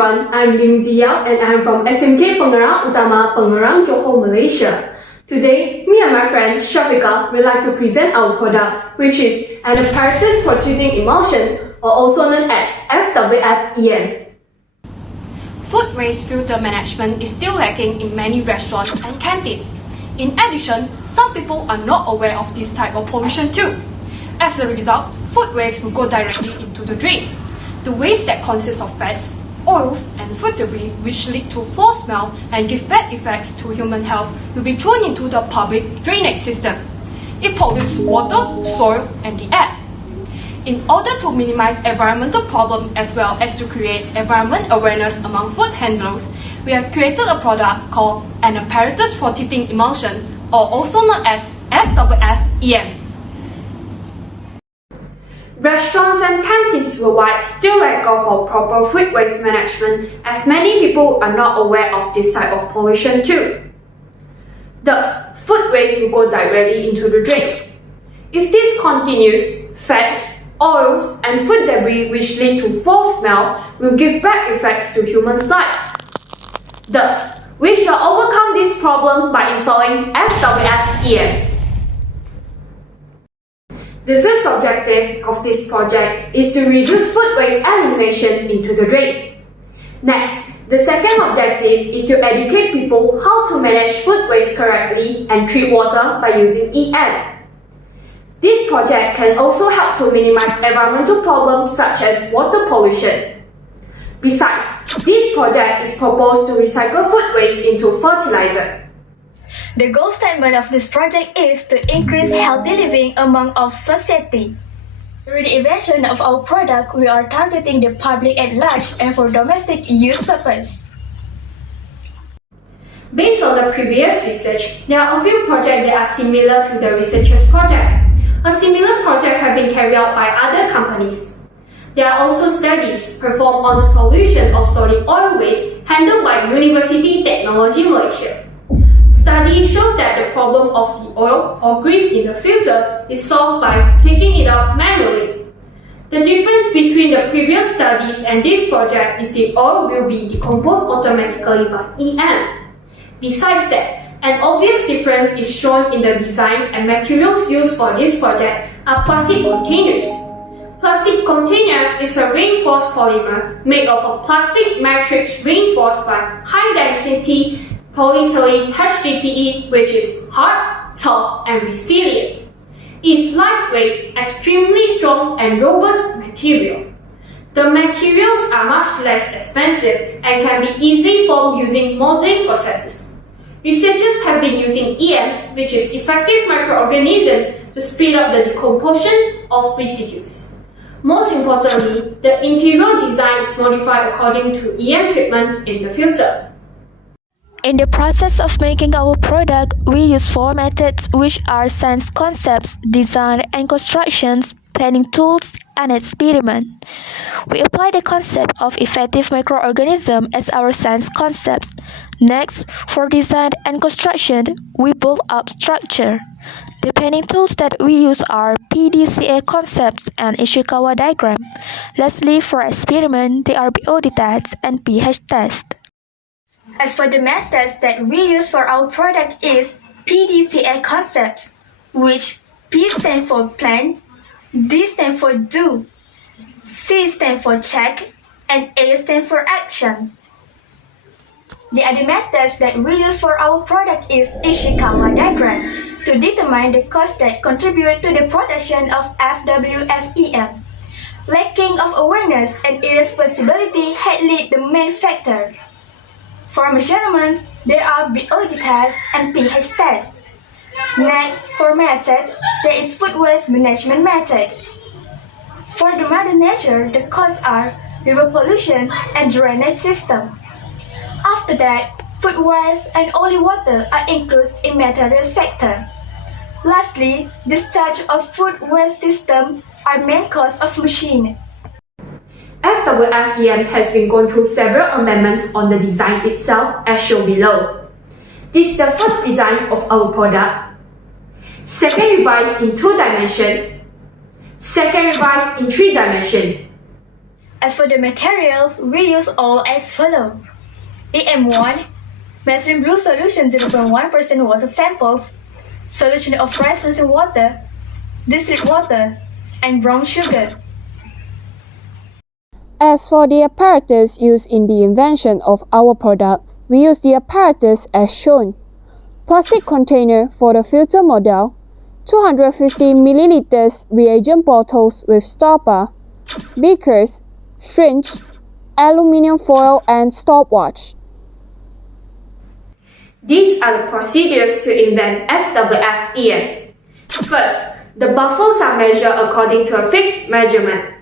everyone, I'm Msia and I'm from SMK Pengerang Utama, Pengerang, Johor, Malaysia. Today, me and my friend Shafiqah would like to present our product, which is an apparatus for treating emulsion, or also known as FWF-EM. Food waste filter management is still lacking in many restaurants and canteens. In addition, some people are not aware of this type of pollution too. As a result, food waste will go directly into the drain. The waste that consists of fats, oils, and food debris which lead to foul smell and give bad effects to human health will be thrown into the public drainage system. It pollutes water, soil, and the air. In order to minimize environmental problems as well as to create environment awareness among food handlers, we have created a product called an apparatus for treating emulsion, or also known as FWF-EM. Restaurants and canteens worldwide still lack of proper food waste management, as many people are not aware of this type of pollution too. Thus, food waste will go directly into the drain. If this continues, fats, oils, and food debris which lead to foul smell will give bad effects to humans' life. Thus, we shall overcome this problem by installing FWF-EM. The first objective of this project is to reduce food waste elimination into the drain. Next, the second objective is to educate people how to manage food waste correctly and treat water by using EM. This project can also help to minimize environmental problems such as water pollution. Besides, this project is proposed to recycle food waste into fertilizer. The goal statement of this project is to increase healthy living among our society. Through the invention of our product, we are targeting the public at large and for domestic use purpose. Based on the previous research, there are a few projects that are similar to the researchers' project. A similar project has been carried out by other companies. There are also studies performed on the solution of solid oil waste handled by University Technology Malaysia. Studies show that the problem of the oil or grease in the filter is solved by taking it out manually. The difference between the previous studies and this project is the oil will be decomposed automatically by EM. Besides that, an obvious difference is shown in the design and materials used for this project are plastic containers. Plastic container is a reinforced polymer made of a plastic matrix reinforced by high-density polyethylene HDPE, which is hard, tough, and resilient. It is lightweight, extremely strong, and robust material. The materials are much less expensive and can be easily formed using molding processes. Researchers have been using EM, which is effective microorganisms, to speed up the decomposition of residues. Most importantly, the interior design is modified according to EM treatment in the filter. In the process of making our product, we use 4 methods which are science concepts, design and constructions, planning tools, and experiment. We apply the concept of effective microorganism as our science concepts. Next, for design and construction, we build up structure. The planning tools that we use are PDCA concepts and Ishikawa diagram. Lastly, for experiment, they are BOD tests and pH tests. As for the methods that we use for our product is PDCA concept, which P stands for plan, D stands for do, C stands for check, and A stands for action. The other methods that we use for our product is Ishikawa diagram to determine the cause that contribute to the production of FWF-EM. Lacking of awareness and irresponsibility had led the main factor. For measurements, there are BOD tests and pH tests. Next, for method, there is food waste management method. For the mother nature, the causes are river pollution and drainage system. After that, food waste and only water are included in method risk factor. Lastly, discharge of food waste system are main cause of machine. FWF-EM has been gone through several amendments on the design itself as shown below. This is the first design of our product. Second, revised in 2 dimensions. Second, revised in 3 dimensions. As for the materials, we use all as follow. EM1, methylene blue solution 0.1% water samples, solution of rice losing water, distilled water, and brown sugar. As for the apparatus used in the invention of our product, we use the apparatus as shown. Plastic container for the filter model, 250 ml reagent bottles with stopper, beakers, syringe, aluminium foil and stopwatch. These are the procedures to invent Fwf Em. First, the baffles are measured according to a fixed measurement.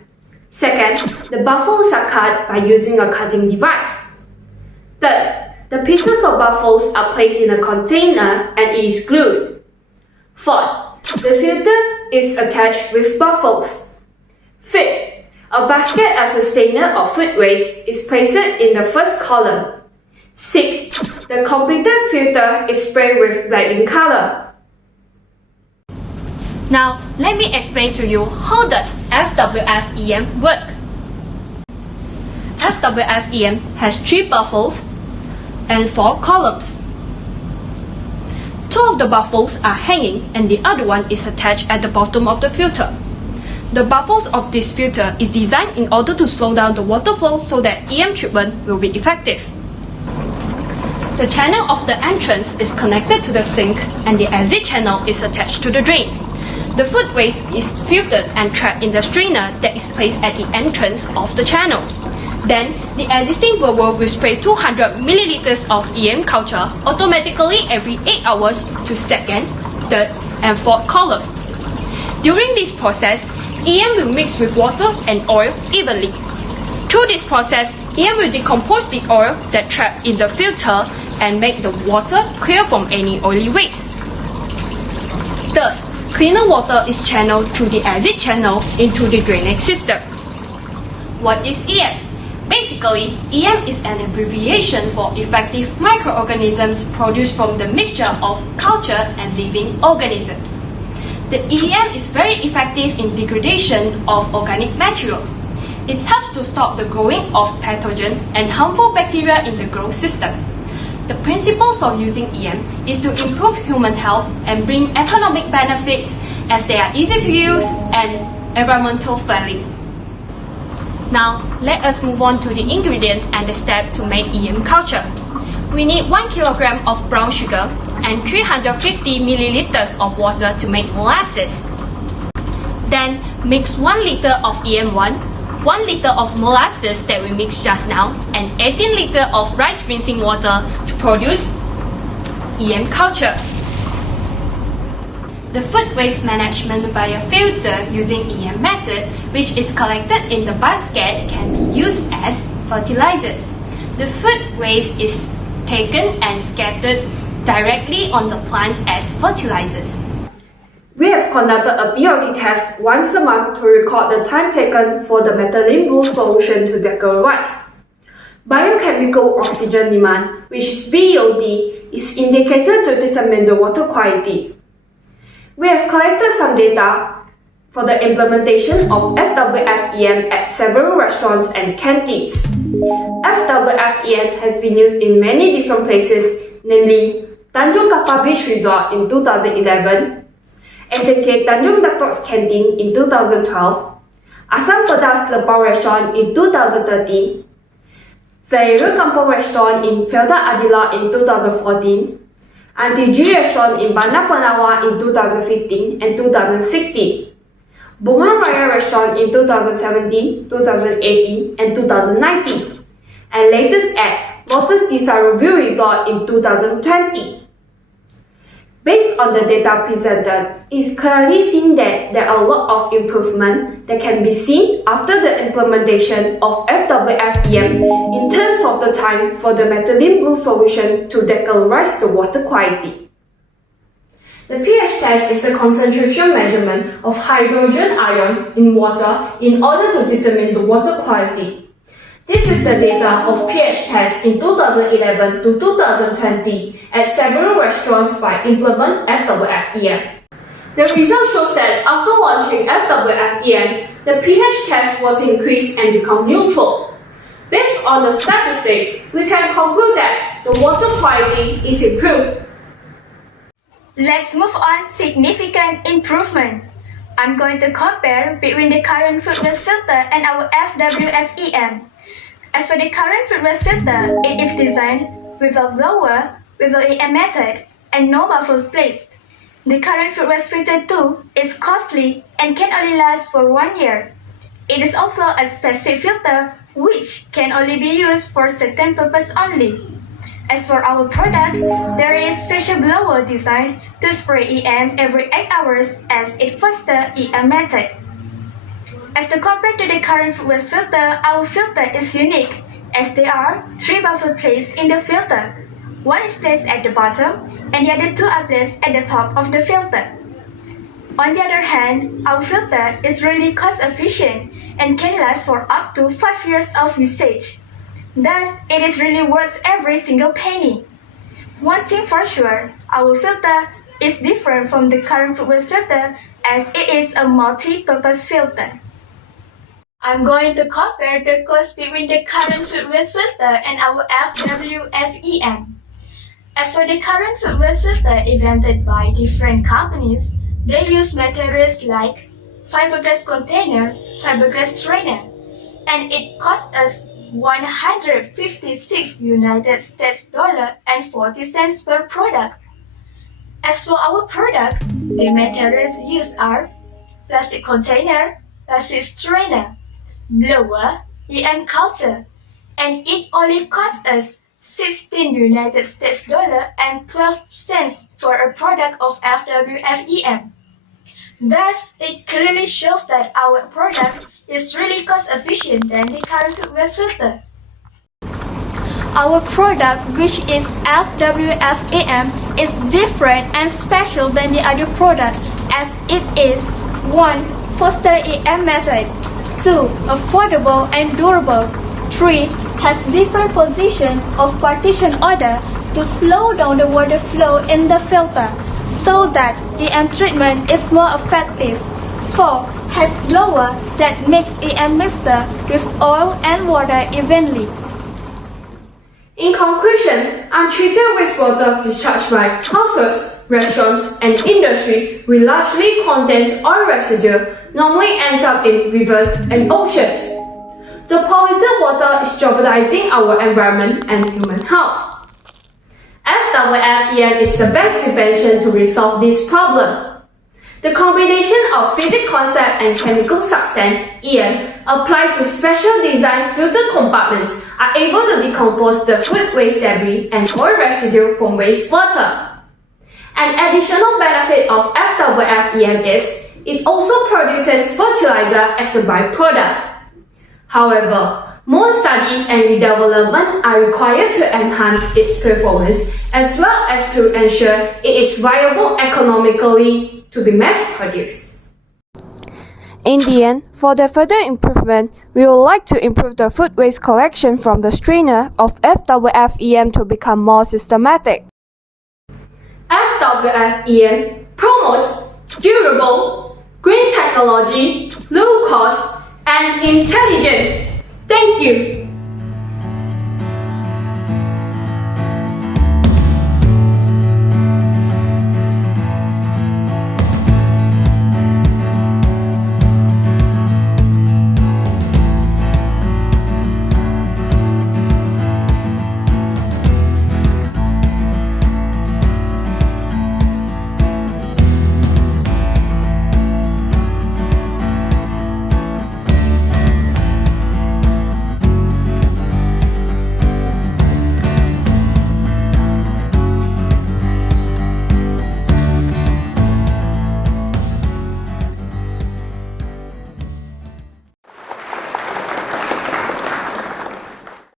Second, the baffles are cut by using a cutting device. Third, the pieces of baffles are placed in a container and it is glued. Fourth, the filter is attached with baffles. Fifth, a basket as a sustainer of food waste is placed in the first column. Sixth, the completed filter is sprayed with black in color. Now, let me explain to you how does Fwf Em work. Fwf Em has 3 baffles and 4 columns. 2 of the baffles are hanging and the other one is attached at the bottom of the filter. The baffles of this filter is designed in order to slow down the water flow so that EM treatment will be effective. The channel of the entrance is connected to the sink and the exit channel is attached to the drain. The food waste is filtered and trapped in the strainer that is placed at the entrance of the channel. Then, the existing blower will spray 200 ml of EM culture automatically every 8 hours to second, third, and fourth column. During this process, EM will mix with water and oil evenly. Through this process, EM will decompose the oil that trapped in the filter and make the water clear from any oily waste. Thus, cleaner water is channeled through the exit channel into the drainage system. What is EM? Basically, EM is an abbreviation for effective microorganisms produced from the mixture of culture and living organisms. The EM is very effective in degradation of organic materials. It helps to stop the growing of pathogen and harmful bacteria in the growth system. The principles of using EM is to improve human health and bring economic benefits as they are easy to use and environmental friendly. Now, let us move on to the ingredients and the step to make EM culture. We need 1 kg of brown sugar and 350 ml of water to make molasses. Then, mix 1 liter of EM1, 1 liter of molasses that we mixed just now, and 18 liter of rice rinsing water to produce EM culture. The food waste management via filter using EM method, which is collected in the basket, can be used as fertilizers. The food waste is taken and scattered directly on the plants as fertilizers. We have conducted a BOD test once a month to record the time taken for the methylene blue solution to decal rice. Biochemical oxygen demand, which is BOD, is indicated to determine the water quality. We have collected some data for the implementation of Fwf Em at several restaurants and canteens. Fwf Em has been used in many different places, namely Tanjung Kapar Beach Resort in 2011, SMK Tanjung Datuk's Canteen in 2012, Asam Pedas Lepau Restaurant in 2013, Zaira Kampung Restaurant in Felda Adila in 2014, Auntie Ju Restaurant in Bandar Penawa in 2015 and 2016, Bunga Raya Restaurant in 2017, 2018 and 2019, and latest at Lotus Desaru View Resort in 2020. Based on the data presented, it's clearly seen that there are a lot of improvement that can be seen after the implementation of Fwf Em in terms of the time for the methylene blue solution to decolorize the water quality. The pH test is a concentration measurement of hydrogen ion in water in order to determine the water quality. This is the data of pH test in 2011 to 2020 at several restaurants by implement Fwf Em. The result shows that after launching Fwf Fwf Em, the pH test was increased and become neutral. Based on the statistic, we can conclude that the water quality is improved. Let's move on significant improvement. I'm going to compare between the current food waste filter and our Fwf Em. As for the current food waste filter, it is designed with a blower, with the EM method, and no muffles placed. The current food waste filter too is costly and can only last for 1 year. It is also a specific filter which can only be used for certain purpose only. As for our product, there is special blower designed to spray EM every 8 hours as it fosters EM method. As to compare to the current food waste filter, our filter is unique as there are 3 buffers placed in the filter. One is placed at the bottom and the other 2 are placed at the top of the filter. On the other hand, our filter is really cost efficient and can last for up to 5 years of usage. Thus, it is really worth every single penny. One thing for sure, our filter is different from the current food waste filter as it is a multi-purpose filter. I'm going to compare the cost between the current food waste filter and our Fwf Em. As for the current food waste filter invented by different companies, they use materials like fiberglass container, fiberglass strainer, and it costs us $156 United States and 40 cents per product. As for our product, the materials used are plastic container, plastic strainer, blower, EM counter, and it only costs us $16 United States and 12 cents for a product of Fwf Em. Thus, it clearly shows that our product is really cost efficient than the current food waste filter. Our product, which is Fwf Em, is different and special than the other product as it is 1. Foster EM method, 2. Affordable and durable, 3. Has different position of partition order to slow down the water flow in the filter so that EM treatment is more effective. 4. Has blower that makes EM mixture with oil and water evenly. In conclusion, untreated wastewater discharged by households, restaurants, and industry which largely contains oil residue normally ends up in rivers and oceans. The polluted water is jeopardizing our environment and human health. Fwf Em is the best invention to resolve this problem. The combination of physics concept and chemical substance EM applied to special designed filter compartments are able to decompose the food waste debris and oil residue from wastewater. An additional benefit of Fwf Em is it also produces fertilizer as a byproduct. However, more studies and redevelopment are required to enhance its performance as well as to ensure it is viable economically to be mass-produced. In the end, for the further improvement, we would like to improve the food waste collection from the strainer of Fwf Em to become more systematic. Fwf Em promotes durable, green technology, low cost, and intelligent. Thank you.